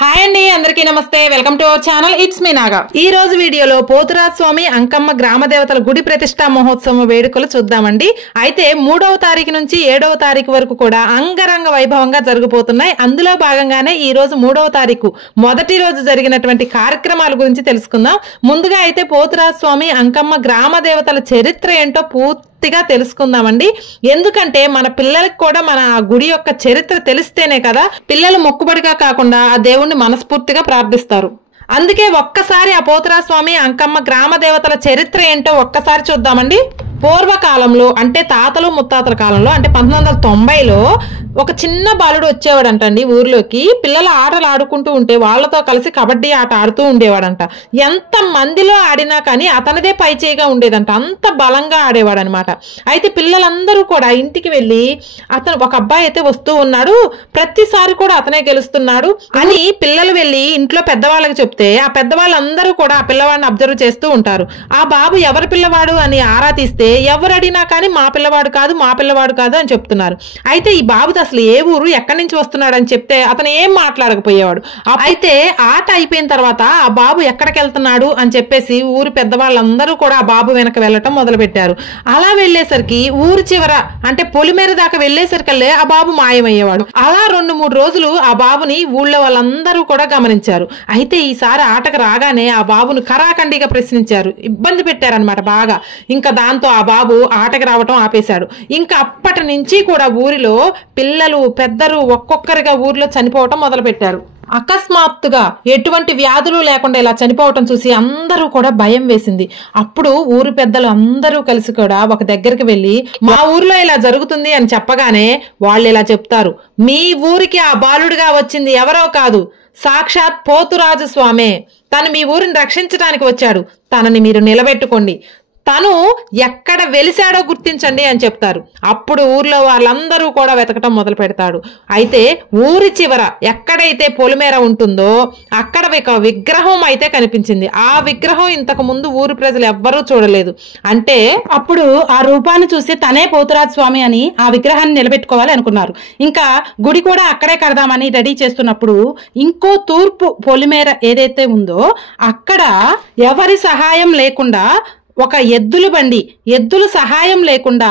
Hi అండి, అందరికీ నమస్తే. Welcome to our channel. It's me Naga. ఈ రోజు వీడియోలో పోతురాజు స్వామి అంకమ్మ గ్రామ దేవతల గుడి ప్రతిష్టా మహోత్సవం వేడుకలు చూద్దామండి. అయితే 3వ తారీఖు నుంచి 7వ తారీఖు వరకు కూడా అంగరంగ వైభవంగా జరగబోతున్నాయి. అందులో భాగంగానే ఈ రోజు 3వ తారీఖు మొదటి రోజు జరిగినటువంటి కార్యక్రమాల గురించి తెలుసుకుందాం. ముందుగా అయితే పోతురాజు స్వామి అంకమ్మ గ్రామ దేవతల చరిత్ర ఏంటో పూర్తిగా తెలుసుకుందామండి. ఎందుకంటే మన పిల్లలకు కూడా మన ఆ గుడి యొక్క చరిత్ర తెలిస్తేనే కదా పిల్లలు మొక్కుబడిగా కాకుండా ఆ దేవుణ్ణి మనస్ఫూర్తిగా ప్రార్థిస్తారు. అందుకే ఒక్కసారి ఆ పోతురాజు స్వామి అంకమ్మ గ్రామ దేవతల చరిత్ర ఏంటో ఒక్కసారి చూద్దామండి. పూర్వకాలంలో అంటే తాతలు ముత్తాతల కాలంలో అంటే 1990లో ఒక చిన్న బాలుడు వచ్చేవాడంటండి ఊర్లోకి. పిల్లల ఆటలు ఆడుకుంటూ ఉంటే వాళ్ళతో కలిసి కబడ్డీ ఆట ఆడుతూ ఉండేవాడంట. ఎంత మందిలో ఆడినా కానీ అతనిదే పై చేయిగా ఉండేదంట, అంత బలంగా ఆడేవాడనమాట. అయితే పిల్లలందరూ కూడా ఇంటికి వెళ్ళి అతను ఒక అబ్బాయి అయితే వస్తూ ఉన్నాడు, ప్రతిసారి కూడా అతనే గెలుస్తున్నాడు అని పిల్లలు వెళ్ళి ఇంట్లో పెద్దవాళ్ళకి చెప్తే ఆ పెద్దవాళ్ళందరూ కూడా ఆ పిల్లవాడిని అబ్జర్వ్ చేస్తూ ఉంటారు. ఆ బాబు ఎవరి పిల్లవాడు అని ఆరా తీస్తే ఎవరు అడిగినా కానీ మా పిల్లవాడు కాదు మా పిల్లవాడు కాదు అని చెప్తున్నారు. అయితే ఈ బాబుది అసలు ఏ ఊరు ఎక్కడి నుంచి వస్తున్నాడు అని చెప్తే అతను ఏం మాట్లాడకపోయేవాడు. అయితే ఆట అయిపోయిన తర్వాత ఆ బాబు ఎక్కడికి వెళ్తున్నాడు అని చెప్పేసి ఊరు పెద్దవాళ్ళందరూ కూడా ఆ బాబు వెనక వెళ్ళటం మొదలు పెట్టారు. అలా వెళ్లేసరికి ఊరు చివర అంటే పొలిమేర దాకా వెళ్లేసరికల్లే ఆ బాబు మాయమయ్యేవాడు. అలా 2-3 రోజులు ఆ బాబుని ఊళ్ళో వాళ్ళందరూ కూడా గమనించారు. అయితే ఈసారి ఆటకు రాగానే ఆ బాబును కరాఖండిగా ప్రశ్నించారు, ఇబ్బంది పెట్టారనమాట బాగా. ఇంకా దాంతో ఆ బాబు ఆటకి రావటం ఆపేశాడు. ఇంకా అప్పటి నుంచి కూడా ఊరిలో పిల్లలు పెద్దలు ఒక్కొక్కరిగా ఊరిలో చనిపోవటం మొదలు పెట్టారు. అకస్మాత్తుగా ఎటువంటి వ్యాధులు లేకుండా ఇలా చనిపోవటం చూసి అందరూ కూడా భయం వేసింది. అప్పుడు ఊరు పెద్దలు అందరూ కలిసి కూడా ఒక దగ్గరికి వెళ్ళి మా ఊర్లో ఇలా జరుగుతుంది అని చెప్పగానే వాళ్ళు ఇలా చెప్తారు, మీ ఊరికి ఆ బాలుడిగా వచ్చింది ఎవరో కాదు, సాక్షాత్ పోతురాజు స్వామే. తను మీ ఊరిని రక్షించడానికి వచ్చాడు, తనని మీరు నిలబెట్టుకోండి, తను ఎక్కడ వెలిశాడో గుర్తించండి అని చెప్తారు. అప్పుడు ఊర్లో వాళ్ళందరూ కూడా వెతకటం మొదలు పెడతాడు. అయితే ఊరి చివర ఎక్కడైతే పొలిమేర ఉంటుందో అక్కడ ఒక విగ్రహం అయితే కనిపించింది. ఆ విగ్రహం ఇంతకు ముందు ఊరి ప్రజలు ఎవ్వరూ చూడలేదు. అంటే అప్పుడు ఆ రూపాన్ని చూసి తనే పోతురాజు స్వామి అని ఆ విగ్రహాన్ని నిలబెట్టుకోవాలి అనుకున్నారు. ఇంకా గుడి కూడా అక్కడే కడదామని రెడీ చేస్తున్నప్పుడు ఇంకో తూర్పు పొలిమేర ఏదైతే ఉందో అక్కడ ఎవరి సహాయం లేకుండా ఒక ఎద్దుల సహాయం లేకుండా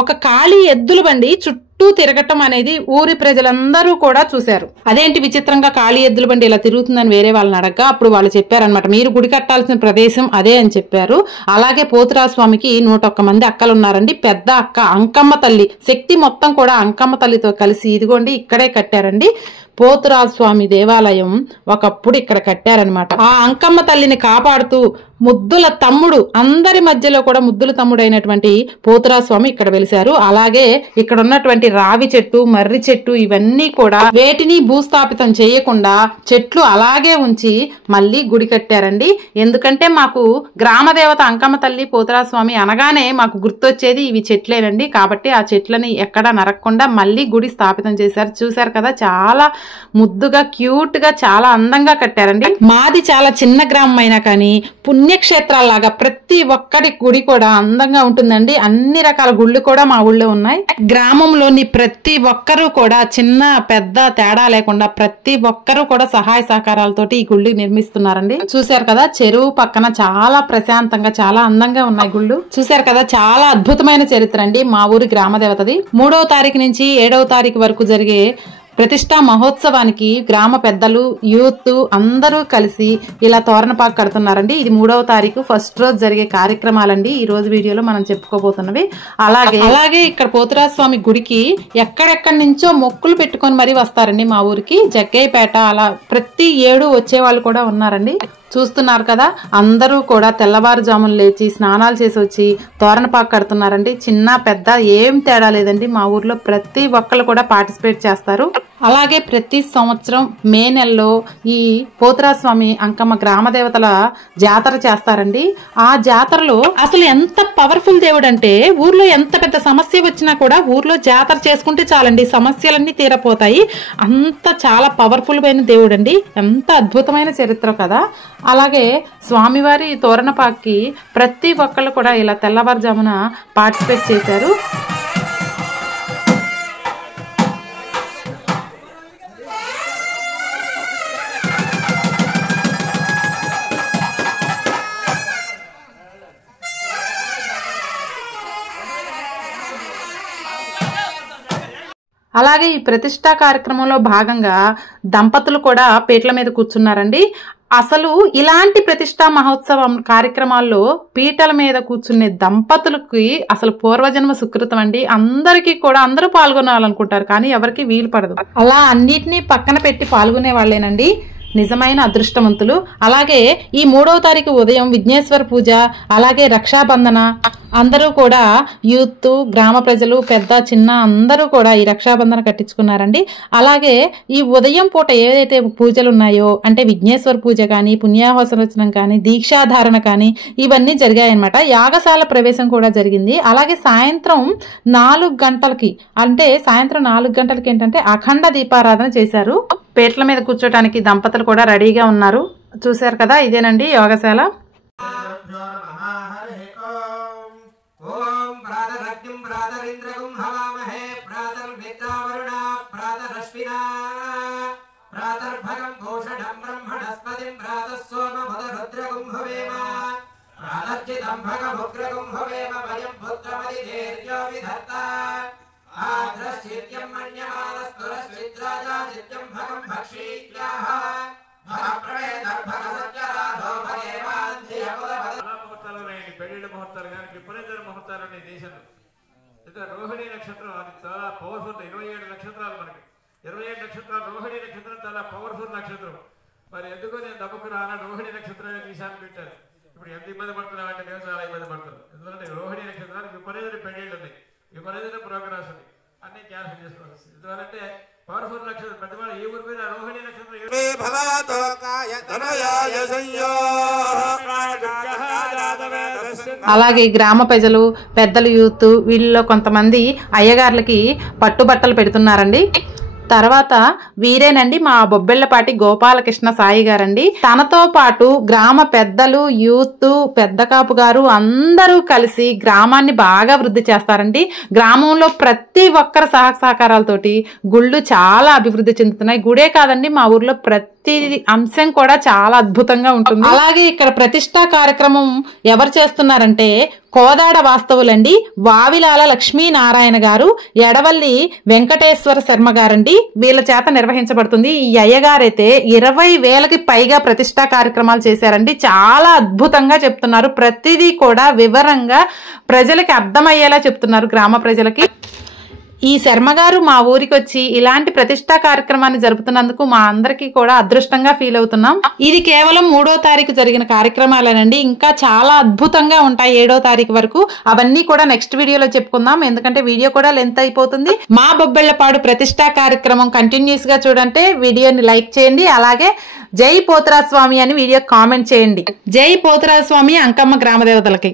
ఒక ఖాళీ ఎద్దుల బండి చుట్టూ తిరగటం అనేది ఊరి ప్రజలందరూ కూడా చూశారు. అదేంటి విచిత్రంగా ఖాళీ ఎద్దుల బండి ఇలా తిరుగుతుందని వేరే వాళ్ళని అడగగా అప్పుడు వాళ్ళు చెప్పారనమాట, మీరు గుడి కట్టాల్సిన ప్రదేశం అదే అని చెప్పారు. అలాగే పోతురాజు స్వామికి 101 మంది అక్కలు ఉన్నారండి. పెద్ద అక్క అంకమ్మ తల్లి, శక్తి మొత్తం కూడా అంకమ్మ తల్లితో కలిసి ఇదిగోండి ఇక్కడే కట్టారండి పోతురాజు స్వామి దేవాలయం. ఒకప్పుడు ఇక్కడ కట్టారనమాట. ఆ అంకమ్మ తల్లిని కాపాడుతూ ముద్దుల తమ్ముడు, అందరి మధ్యలో కూడా ముద్దుల తమ్ముడు అయినటువంటి పోతురాజు స్వామి ఇక్కడ వెలిశారు. అలాగే ఇక్కడ ఉన్నటువంటి రావి చెట్టు, మర్రి చెట్టు ఇవన్నీ కూడా వేటిని భూస్థాపితం చేయకుండా చెట్లు అలాగే ఉంచి మళ్ళీ గుడి కట్టారండి. ఎందుకంటే మాకు గ్రామ దేవత అంకమ్మ తల్లి పోతురాజు స్వామి అనగానే మాకు గుర్తొచ్చేది ఇవి చెట్లేనండి. కాబట్టి ఆ చెట్లని ఎక్కడా నరకకుండా మళ్ళీ గుడి స్థాపితం చేశారు. చూశారు కదా, చాలా ముద్దుగా క్యూట్ గా చాలా అందంగా కట్టారండి. మాది చాలా చిన్న గ్రామం అయినా కానీ పుణ్యక్షేత్రాలాగా ప్రతి ఒక్కటి గుడి కూడా అందంగా ఉంటుందండి. అన్ని రకాల గుళ్ళు కూడా మా ఊళ్ళో ఉన్నాయి. గ్రామంలోని ప్రతి ఒక్కరూ కూడా చిన్న పెద్ద తేడా లేకుండా ప్రతి ఒక్కరూ కూడా సహాయ సహకారాలతోటి ఈ గుళ్ళు నిర్మిస్తున్నారండి. చూశారు కదా, చెరువు పక్కన చాలా ప్రశాంతంగా చాలా అందంగా ఉన్నాయి గుళ్ళు. చూశారు కదా, చాలా అద్భుతమైన చరిత్ర అండి మా ఊరి గ్రామ దేవతది. 3వ తారీఖు నుంచి 7వ తారీఖు వరకు జరిగే ప్రతిష్టా మహోత్సవానికి గ్రామ పెద్దలు, యూత్ అందరూ కలిసి ఇలా తోరణపాకు కడుతున్నారండి. ఇది 3వ తారీఖు ఫస్ట్ రోజు జరిగే కార్యక్రమాలండి ఈ రోజు వీడియోలో మనం చెప్పుకోబోతున్నవి. అలాగే ఇక్కడ పోతురాజు స్వామి గుడికి ఎక్కడెక్కడి నుంచో మొక్కులు పెట్టుకొని మరీ వస్తారండి మా ఊరికి. జగ్గయ్యపేట అలా ప్రతి 7 వచ్చే వాళ్ళు కూడా ఉన్నారండి. చూస్తున్నారు కదా, అందరూ కూడా తెల్లవారుజామున లేచి స్నానాలు చేసి వచ్చి తోరణపాకు కడుతున్నారండి. చిన్న పెద్ద ఏం తేడా లేదండి. మా ఊర్లో ప్రతి ఒక్కళ్ళు కూడా పార్టిసిపేట్ చేస్తారు. అలాగే ప్రతి సంవత్సరం మే నెలలో ఈ పోతురాజు స్వామి అంకమ్మ గ్రామ దేవతల జాతర చేస్తారండి. ఆ జాతరలో అసలు ఎంత పవర్ఫుల్ దేవుడు అంటే ఊర్లో ఎంత పెద్ద సమస్య వచ్చినా కూడా ఊర్లో జాతర చేసుకుంటే చాలండి సమస్యలన్నీ తీరపోతాయి. అంత చాలా పవర్ఫుల్ అయిన దేవుడు అండి. ఎంత అద్భుతమైన చరిత్ర కదా. అలాగే స్వామివారి తోరణపాకి ప్రతి ఒక్కళ్ళు కూడా ఇలా తెల్లవారుజామున పార్టిసిపేట్ చేశారు. అలాగే ఈ ప్రతిష్టా కార్యక్రమంలో భాగంగా దంపతులు కూడా పీటల మీద కూర్చున్నారండి. అసలు ఇలాంటి ప్రతిష్టా మహోత్సవం కార్యక్రమాల్లో పీటల మీద కూర్చునే దంపతులకి అసలు పూర్వజన్మ సుకృతం అండి. అందరికీ కూడా అందరూ పాల్గొనాలనుకుంటారు, కానీ ఎవరికి వీలు పడదు. అలా అన్నిటినీ పక్కన పెట్టి పాల్గొనే వాళ్ళేనండి నిజమైన అదృష్టవంతులు. అలాగే ఈ 3వ తారీఖు ఉదయం విఘ్నేశ్వర పూజ, అలాగే రక్షాబంధన, అందరూ కూడా యూత్, గ్రామ ప్రజలు, పెద్ద చిన్న అందరూ కూడా ఈ రక్షాబంధన కట్టించుకున్నారండి. అలాగే ఈ ఉదయం పూట ఏదైతే పూజలు ఉన్నాయో అంటే విఘ్నేశ్వర పూజ కానీ, పుణ్యాహవసరచనం కానీ, దీక్షాధారణ కానీ ఇవన్నీ జరిగాయన్నమాట. యాగశాల ప్రవేశం కూడా జరిగింది. అలాగే సాయంత్రం 4 గంటలకి అంటే సాయంత్రం 4 గంటలకి ఏంటంటే అఖండ దీపారాధన చేశారు. పీటల మీద కూర్చోటానికి దంపతులు కూడా రెడీగా ఉన్నారు. చూశారు కదా, ఇదేనండి యోగశాల. పెళ్లి ముహూర్తాలు కానీ విపరీతమైన ముహూర్తాలు ఉన్నాయి దేశంలో. రోహిణి నక్షత్రం అది చాలా పవర్ఫుల్. 27 నక్షత్రాలు మనకి 27 నక్షత్రాలు. రోహిణి నక్షత్రం చాలా పవర్ఫుల్ నక్షత్రం. మరి ఎందుకు నేను దమ్మకు రానా రోహిణి నక్షత్రాన్ని తీశాను పెట్టాను. ఇప్పుడు ఎంత ఇబ్బంది పడుతున్నావు అంటే మేము చాలా ఇబ్బంది పడుతున్నాం. ఎందుకంటే రోహిణి నక్షత్రానికి విపరీతమైన పెళ్లిళ్ళు ఉన్నాయి, విపరీతమైన ప్రోగ్రామ్స్ ఉన్నాయి, అన్ని క్యాన్సిల్ చేసుకోవాలి. ఎందుకంటే పవర్ఫుల్ నక్షత్రం పెద్దవాళ్ళు ఈ ఊరి మీద రోహిణి నక్షత్రం. అలాగే గ్రామ ప్రజలు, పెద్దలు, యూత్ వీళ్ళలో కొంతమంది అయ్యగార్లకి పట్టుబట్టలు పెడుతున్నారండి. తర్వాత వీరేనండి మా బొబ్బెళ్లపాటి గోపాలకృష్ణ సాయి గారండి. తనతో పాటు గ్రామ పెద్దలు, యూత్, పెద్ద కాపు గారు అందరూ కలిసి గ్రామాన్ని బాగా వృద్ధి చేస్తారండి. గ్రామంలో ప్రతి ఒక్కరి సహకారాలతోటి గుళ్ళు చాలా అభివృద్ధి చెందుతున్నాయి. గుడే కాదండి, మా ఊర్లో ప్రతి అంశం కూడా చాలా అద్భుతంగా ఉంటుంది. అలాగే ఇక్కడ ప్రతిష్టా కార్యక్రమం ఎవరు చేస్తున్నారంటే కోదాడ వాస్తవులండి. వావిలాల లక్ష్మీనారాయణ గారు, ఎడవల్లి వెంకటేశ్వర శర్మ గారండి. వీళ్ళ చేత నిర్వహించబడుతుంది. ఈ అయ్యగారైతే 20,000కి పైగా ప్రతిష్టా కార్యక్రమాలు చేశారండి. చాలా అద్భుతంగా చెప్తున్నారు. ప్రతిదీ కూడా వివరంగా ప్రజలకి అర్థమయ్యేలా చెప్తున్నారు, గ్రామ ప్రజలకి. ఈ శర్మ గారు మా ఊరికి వచ్చి ఇలాంటి ప్రతిష్టా కార్యక్రమాన్ని జరుపుతున్నందుకు మా అందరికీ కూడా అదృష్టంగా ఫీల్ అవుతున్నాం. ఇది కేవలం 3వ తారీఖు జరిగిన కార్యక్రమాలేనండి. ఇంకా చాలా అద్భుతంగా ఉంటాయి 7వ తారీఖు వరకు. అవన్నీ కూడా నెక్స్ట్ వీడియోలో చెప్పుకుందాం, ఎందుకంటే వీడియో కూడా లెంత్ అయిపోతుంది. మా బొబ్బెళ్లపాడు ప్రతిష్టా కార్యక్రమం కంటిన్యూస్ గా చూడంటే వీడియోని లైక్ చేయండి. అలాగే జై పోతురాజస్వామి అని వీడియో కామెంట్ చేయండి. జై పోతురాజస్వామి అంకమ్మ గ్రామ దేవతలకి.